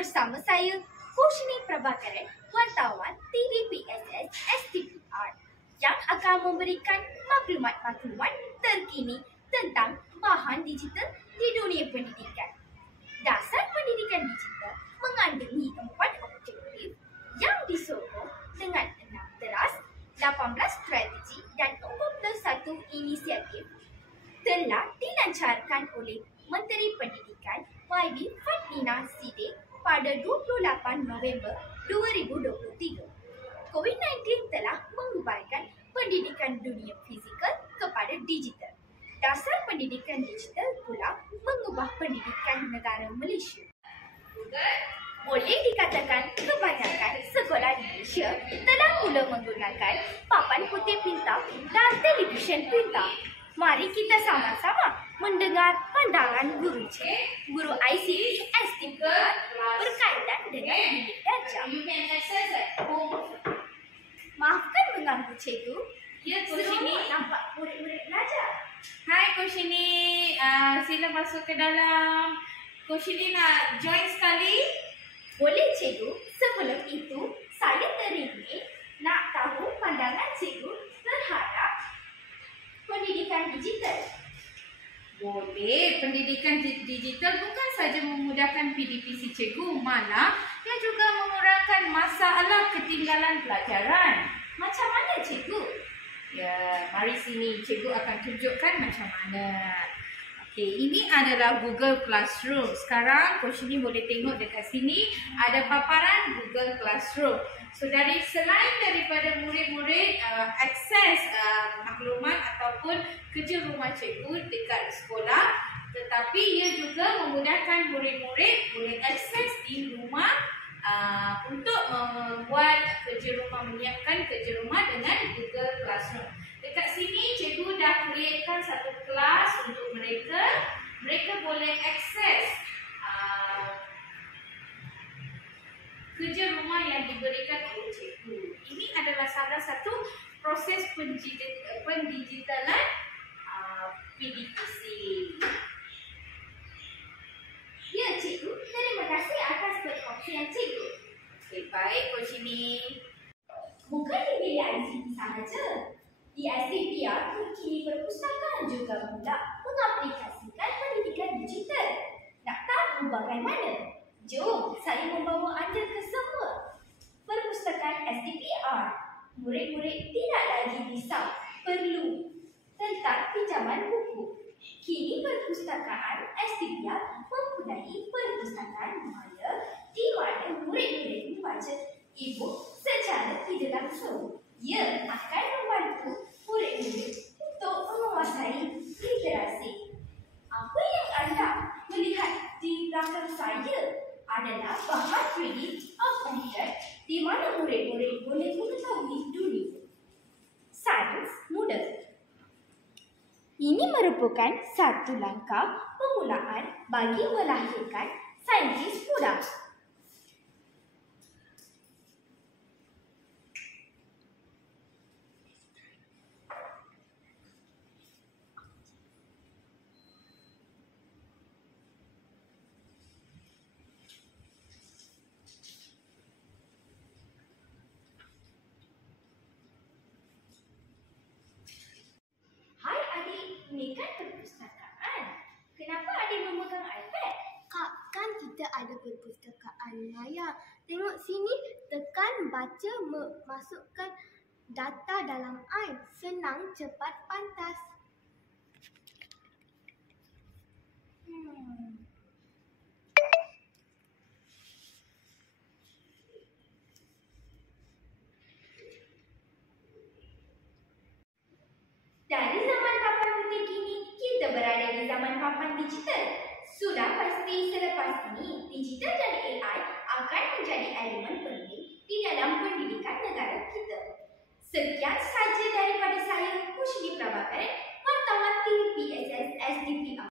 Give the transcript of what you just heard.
Bersama saya, Kushni Prabhakaran, wartawan TVPSS STPR yang akan memberikan maklumat-maklumat terkini tentang bahan digital di dunia pendidikan. Dasar pendidikan digital mengandungi 4 objektif yang disokong dengan 6 teras, 18 strategi dan 41 inisiatif telah dilancarkan oleh Menteri Pendidikan YB Fatimah Siddiq pada 28 November 2023. COVID-19 telah mengubahkan pendidikan dunia fizikal kepada digital. Dasar pendidikan digital pula mengubah pendidikan negara Malaysia. Boleh dikatakan kebanyakan sekolah di Malaysia telah mula menggunakan papan putih pintar dan televisyen pintar. Mari kita sama-sama mendengar pandangan guru ICT STPR berkaitan dengan bilik darjah. Maafkan mengganggu cikgu. Ya, Kushni. Nampak murid-murid belajar. Hai Kushni, sila masuk ke dalam. Kushni nak join sekali? Boleh cikgu. Sebelum itu, saya teringin nak tahu pandangan cikgu terhadap pendidikan digital. Boleh, pendidikan digital bukan saja memudahkan PDP si cikgu, malah ia juga mengurangkan masalah ketinggalan pelajaran. Macam mana cikgu? Ya, mari sini cikgu akan tunjukkan macam mana. Okey, ini adalah Google Classroom. Sekarang Kushni boleh tengok dekat sini ada paparan Google Classroom. So selain daripada murid-murid akses maklumat ataupun kerja rumah cikgu dekat sekolah, tetapi ia juga memudahkan murid-murid boleh akses di rumah untuk membuat kerja rumah, menyiapkan kerja rumah dengan Google Classroom. Dekat sini cikgu dah createkan satu kelas untuk mereka. Mereka boleh akses kerja rumah yang diberikan oleh cikgu. Ini adalah salah satu proses pendigitalan PDPC. Ya cikgu, terima kasih atas perkongsian cikgu. Okay, baik Kushni. Bukan di bilik ICT sahaja. Di STPR kini perpustakaan juga mula mengaplikasikan pendidikan digital. Nak tahu bagaimana? Jom saya membawa anda ke semua perpustakaan STPR. Murid-murid tidak lagi risau perlu tentang pinjaman buku. Kini perpustakaan STPR mempunyai perpustakaan maya di mana murid-murid membaca e-book secara tidak langsung. Ia akan membantu murid-murid untuk menguasai literasi. Apa yang anda melihat di belakang saya adalah bahan 3D object di mana murid-murid boleh mengetahui dunia sains muda. Ini merupakan satu langkah permulaan bagi melahirkan saintis muda. Ini kan perpustakaan. Kenapa adik memegang iPad? Kak, kan kita ada perpustakaan maya. Tengok sini, tekan baca masukkan data dalam air. Senang, cepat, pantas. Dari zaman papan putih kini, kita berada di zaman papan digital. Sudah pasti selepas ini, digital dan AI akan menjadi elemen penting di dalam pendidikan negara kita. Sekian sahaja daripada saya, Kushni Prabhakaran, wartawan TVPSS SDPR.